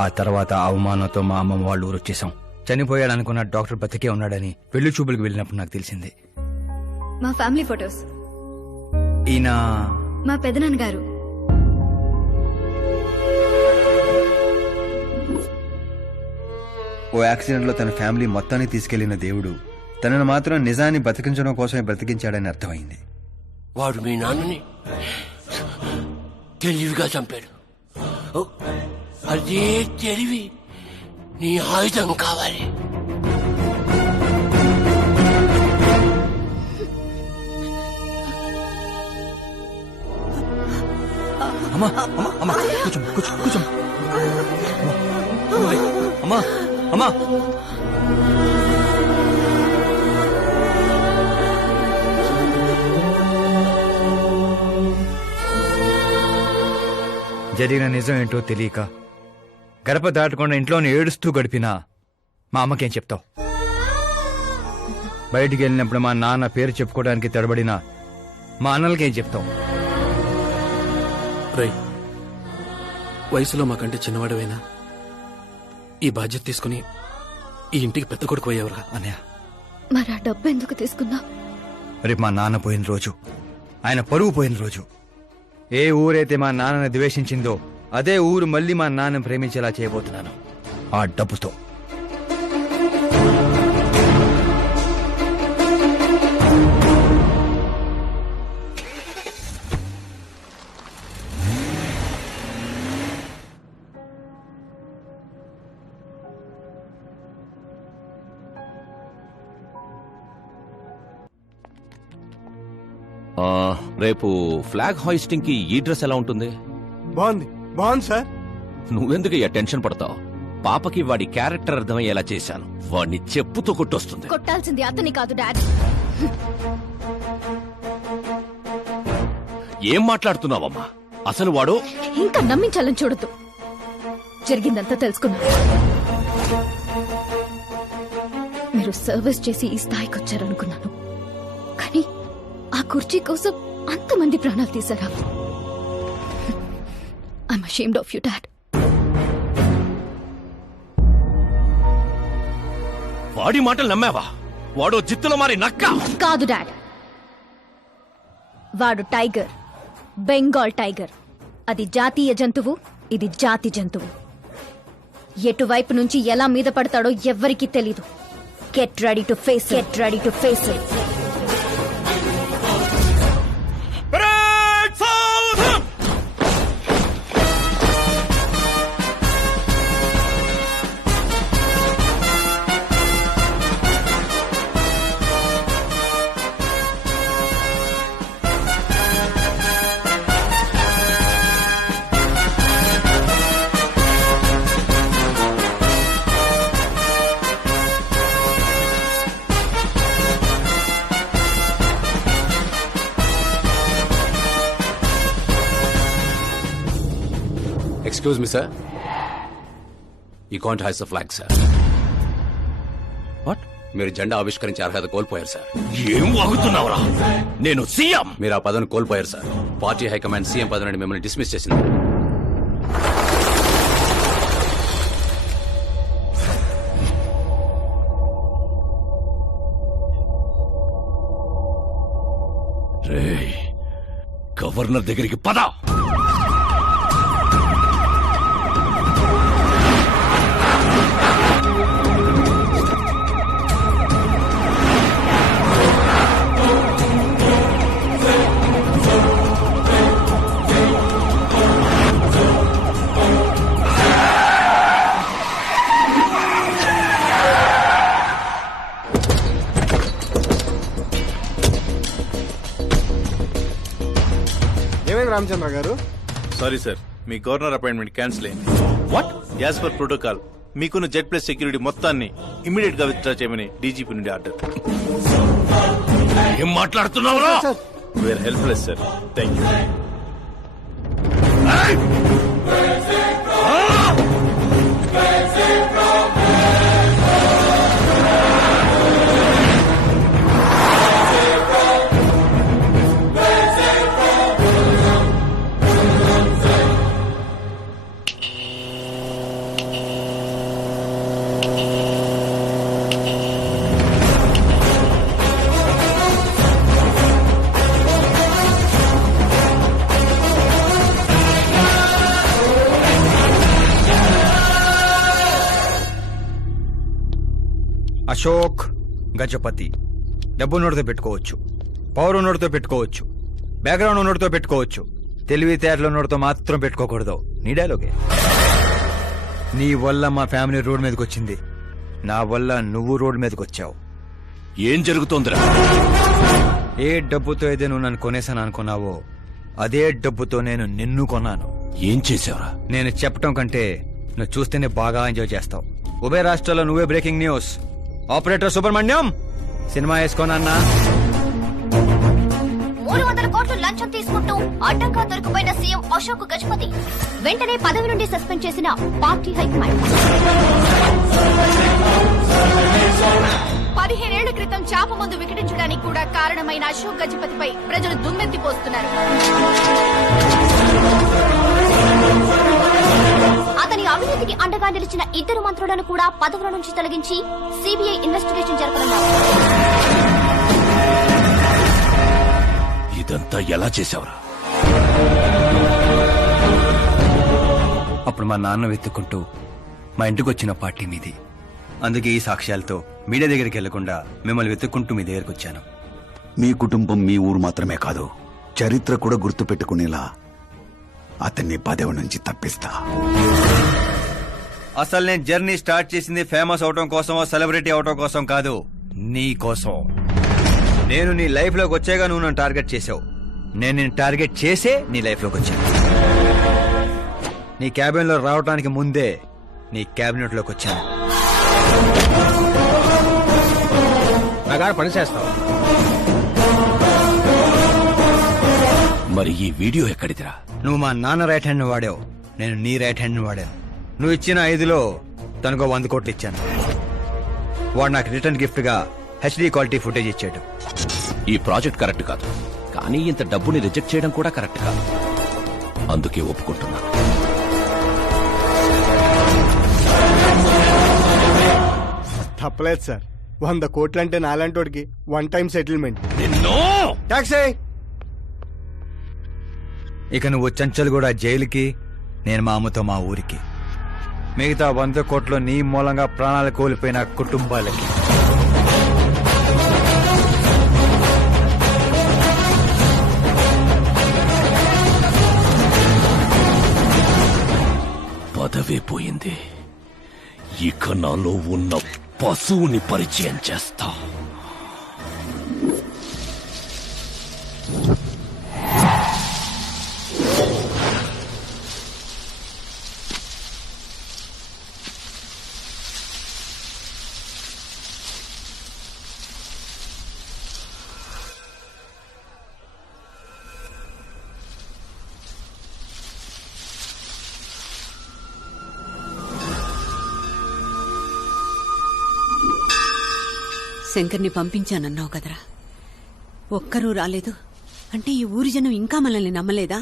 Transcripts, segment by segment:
ఆ తర్వాత అవమానంతో మా అమ్మమ్మ వాళ్ళు ఊరొచ్చేసాం. చనిపోయాడనుకున్న డాక్టర్ బతికే ఉన్నాడని పెళ్లి చూపులకు వెళ్ళినప్పుడు నాకు తెలిసింది. మా ఫ్యామిలీ ఫొటోస్. ఈయన మా పెదనాన్నగారు. ఓ యాక్సిడెంట్ లో తన ఫ్యామిలీ మొత్తాన్ని తీసుకెళ్లిన దేవుడు తనను మాత్రం నిజాన్ని బతికించడం కోసమే బ్రతికించాడని అర్థమైంది. వాడు మీ నాన్నని తెలివిగా చంపాడు. అదే తెలివి నీ ఆయుధం కావాలి. అమ్మా అమ్మా అమ్మా కూర్చో కూర్చో కూర్చో అమ్మా అమ్మా. జరిగిన నిజం ఏంటో తెలియక గడప దాటకుండా ఇంట్లోనే ఏడుస్తూ గడిపినా మా అమ్మకేం చెప్తావు? బయటికి వెళ్ళినప్పుడు మా నాన్న పేరు చెప్పుకోవడానికి తడబడినా మా అన్నలకేం చెప్తావు? రై, వయసులో మాకంటే చిన్నవాడవైనా ఈ బాధ్యత తీసుకుని ఈ ఇంటికి పెద్ద కొడుకు అయ్యేవరా అన్నయ్య. మరి ఆ డబ్బు ఎందుకు తీసుకున్నా? రేపు మా నాన్న పోయిన రోజు, ఆయన పరువు పోయిన రోజు, ఏ ఊరైతే మా నాన్నని ద్వేషించిందో అదే ఊరు మళ్ళీ మా నాన్నని ప్రేమించేలా చేయబోతున్నాను ఆ డబ్బుతో. రేపు ఫ్లాగ్ హాయిస్టింగ్ కి ఈ డ్రెస్ ఎలా ఉంటుంది? బాగుంది బాగుంది సార్. నువ్వెందుకు టెన్షన్ పడతావు? పాపకి వాడి క్యారెక్టర్ అర్థమయ్యేలా చేశాను. వాడిని చెప్పుతో కొట్టొస్తుంది. కొట్టాల్సింది అతని కాదు డాడ్. ఏం మాట్లాడుతున్నావమ్మా? అసలు వాడు ఇంకా నమ్మించాలని చూడద్దు. జరిగిందంతా తెలుసుకున్నా. మీరు సర్వీస్ చేసి ఈ స్థాయికి వచ్చారనుకున్నాను, కానీ ఆ కుర్చీ కోసం అంతమంది ప్రాణాలు తీశారా? I am ashamed of you dad. వాడి మాటలు నమ్మావా? వాడు జిత్తుల మారి నక్క కాదు డాడ్. వాడు టైగర్, బెంగాల్ టైగర్. అది జాతీయ జంతువు, ఇది జాతి జంతువు. ఎటువైపు నుంచి ఎలా మీద పడతాడో ఎవ్వరికీ తెలీదు. Get ready to face, get ready to face it. Excuse me, sir. You can't hoist the flag, sir. What? మీరు జెండా ఆవిష్కరించే అర్హత కోల్పోయారు సార్. ఏం వాగుతున్నావురా? నేను సీఎం. మీరు ఆ పదవిని కోల్పోయారు సార్. పార్టీ హైకమాండ్ సీఎం పదవి నుండి మిమ్మల్ని డిస్మిస్ చేసింది. రేయ్, గవర్నర్ దగ్గరికి పద. రామచంద్ర గారు, సారీ సార్, మీ గవర్నర్ అపాయింట్మెంట్ క్యాన్సిల్ అయింది. వాట్? యాజ్ పర్ ప్రోటోకాల్ మీకున్న జెడ్ ప్లస్ సెక్యూరిటీ మొత్తాన్ని ఇమీడియట్ గా విత్డ్రా చేయమని డీజీపీ నుండి ఆర్డర్. ఏం మాట్లాడుతున్నావురా? We are helpless sir. Thank you. Ashok Gajapathi. డబ్బు నోటితో పెట్టుకోవచ్చు, పవర్ నోటితో పెట్టుకోవచ్చు, బ్యాక్గ్రౌండ్ నోటితో పెట్టుకోవచ్చు, తెలివితేటలో నోటితో మాత్రం పెట్టుకోకూడదు. నీ డైలాగే. నీ వల్ల మా ఫ్యామిలీ రోడ్ మీదకి వచ్చింది, నా వల్ల నువ్వు రోడ్ మీదకి వచ్చావు. ఏం జరుగుతోందిరా? ఏ డబ్బుతో అయితే నువ్వు నన్ను కొనేసాను అనుకున్నావో అదే డబ్బుతో నేను నిన్ను కొన్నాను. ఏం చేసావురా? నేను చెప్పటం కంటే నువ్వు చూస్తేనే బాగా ఎంజాయ్ చేస్తావు. ఉభయ రాష్ట్రాల్లో నువ్వే breaking news. Operator Subrahmanyam cinema వేసుకోనన్నా. 300 కోట్లు లంచం తీసుకుంటూ అడ్డంగా దొరికిపోయిన సీఎం అశోక్ గజపతి వెంటనే పదవి నుండి సస్పెండ్ చేసిన పార్టీ హైకమాండ్. 15 ఏళ్ల క్రితం చాప ముందు వికటించడానికి కూడా కారణమైన అశోక్ గజపతిపై ప్రజలు దుమ్మెత్తిపోస్తున్నారు. అతని అవినీతికి అండగా నిలిచిన 2 మంత్రులను కూడా పదవుల నుంచి తొలగించి సిబిఐ ఇన్వెస్టిగేషన్ జరపనున్నారు. ఇదంతా ఎలా చేసావురా? అప్పుడు మా నాన్న వెతుక్కుంటూ మా ఇంటికి వచ్చిన పార్టీ మీది. అందుకే ఈ సాక్ష్యాలతో మీడియా దగ్గరికి వెళ్లకుండా మిమ్మల్ని వెతుక్కుంటూ మీ దగ్గరికి వచ్చాను. మీ కుటుంబం మీ ఊరు మాత్రమే కాదు, చరిత్ర కూడా గుర్తు పెట్టుకునేలా అతన్ని పదవి నుంచి తప్పిస్తా. అసలు నేను జర్నీ స్టార్ట్ చేసింది ఫేమస్ అవటం కోసమో సెలబ్రిటీ అవటం కోసం కాదు, నీ కోసం. నేను నీ లైఫ్ లోకి వచ్చాగా నువ్వు నన్ను టార్గెట్ చేసావు. నేను నిన్ను టార్గెట్ చేసే నీ లైఫ్ లోకి వచ్చాను. నీ క్యాబిన్ లో రావడానికి ముందే నీ క్యాబినెట్ లోకి వచ్చాను. నాగారు పని చేస్తావు. మరి ఈ వీడియో ఎక్కడిదిరా? నువ్వు మా నాన్న రైట్ హ్యాండ్ వాడావు, నేను నీ రైట్ హ్యాండ్ వాడాను. నువ్వు ఇచ్చిన 5లో తనకు 100 కోట్లు ఇచ్చాను. వాడు నాకు రిటర్న్ గిఫ్ట్ గా హెచ్డి క్వాలిటీ ఫుటేజ్ ఇచ్చాడు. ఈ ప్రాజెక్ట్ కరెక్ట్ కాదు, కానీ ఇంత డబ్బుని రిజెక్ట్ చేయడం కూడా కరెక్ట్ కాదు. అందుకే ఒప్పుకుంటున్నా. తప్పలేదు సార్. 100 కోట్లంటే నాలాంటోడికి 1 time settlement. టాక్సీ. ఇక నువ్వు చంచల్ కూడా జైలుకి, నేను మా అమ్మతో మా ఊరికి. మిగతా 100 కోట్లు నీ మూలంగా ప్రాణాలు కోల్పోయిన కుటుంబాలకి. పదవే పోయింది, ఇక నాలో ఉన్న పశువుని పరిచయం చేస్తా. శంకర్ని పంపించానన్నావు కదరా, ఒక్కరూ రాలేదు అంటే ఈ ఊరి జనం ఇంకా మనల్ని నమ్మలేదా?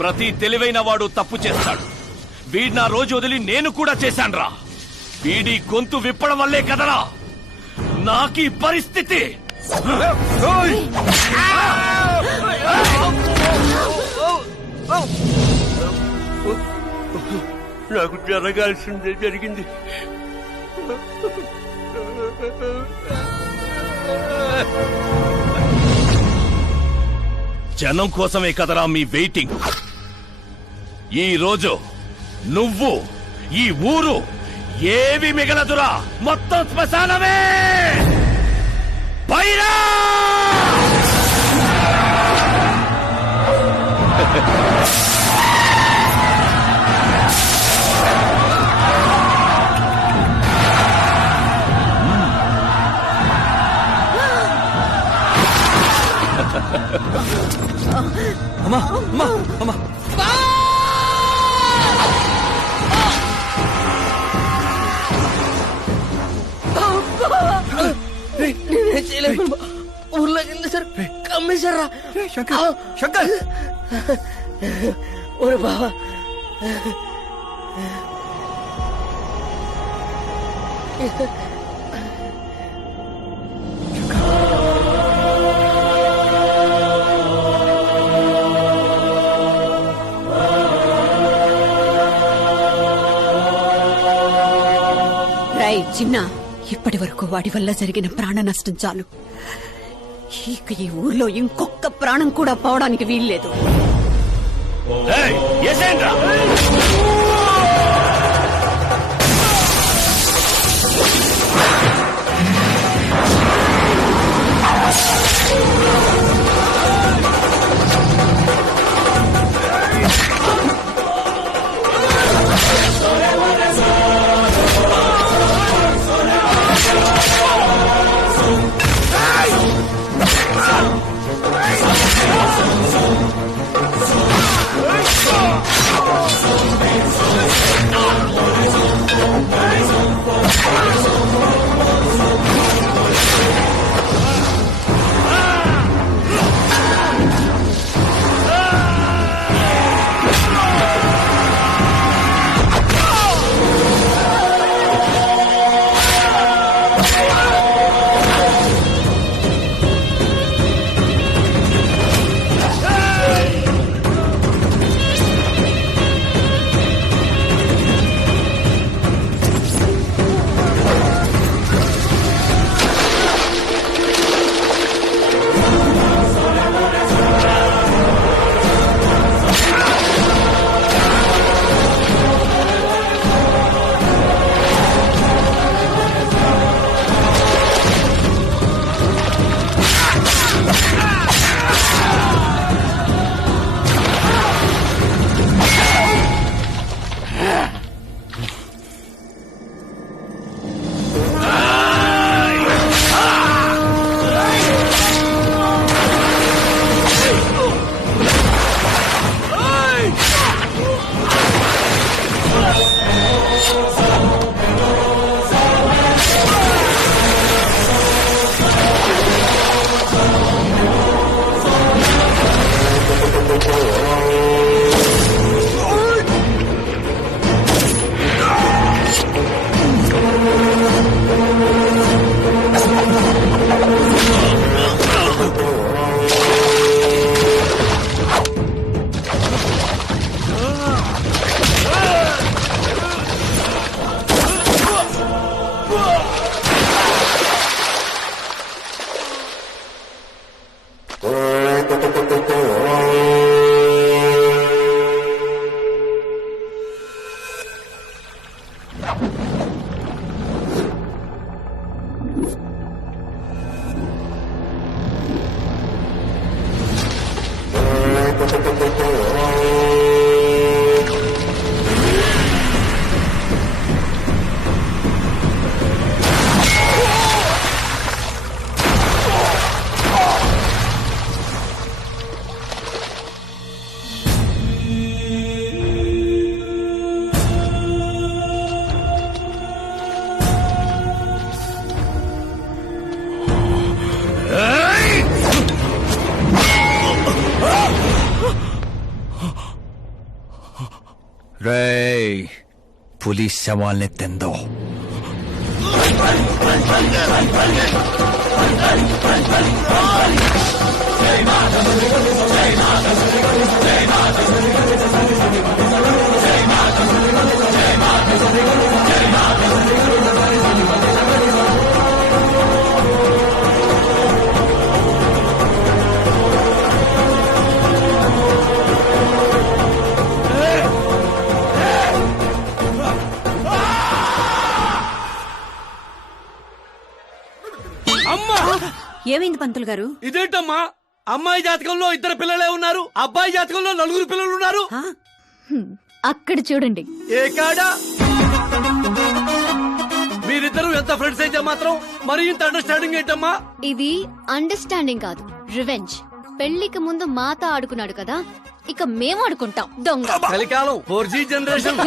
ప్రతి తెలివైన వాడు తప్పు చేస్తాడు. వీడి నా రోజు వదిలి నేను కూడా చేశాన్రా. వీడి గొంతు విప్పడం వల్లే కదరా నాకీ పరిస్థితి. నాకు జరగాల్సిందే జరిగింది. జనం కోసమే కదరా మీ వెయిటింగ్. ఈ రోజు నువ్వు, ఈ ఊరు ఏవి మిగలదురా, మొత్తం శ్మశానమే. పైరా అమ్మా అమ్మా అమ్మా. ఊర్లోకి వెళ్ళి సార్ కమ్మేశారా శంకర్ శంకర్ ఓరే బావా రై చిన్న, ఇప్పటి వరకు వాడి వల్ల జరిగిన ప్రాణ నష్టం చాలు. ఇక ఈ ఊర్లో ఇంకొక ప్రాణం కూడా పోవడానికి వీల్లేదు. ఏయ్, ఏసేండ్రా? రేయ్, पुलिस सवाल ने तेंदो ఏమైంది పంతులు గారు? ఇదేంటమ్మా, అమ్మాయి జాతకంలో 2 పిల్లలే ఉన్నారు, అబ్బాయి జాతకంలో 4 పిల్లలు ఉన్నారు. అక్కడ చూడండి. ఏ కాడా మీరిద్దరు ఎంత ఫ్రెండ్స్ అయితే మాత్రం మరి ఇంత అండర్స్టాండింగ్ ఏంటమ్మా? ఇది అండర్స్టాండింగ్ కాదు, రివెంజ్. పెళ్లికి ముందు మాత ఆడుకున్నాడు కదా, ఇక మేము ఆడుకుంటాం దొంగ. కలికాలం 4G జనరేషన్.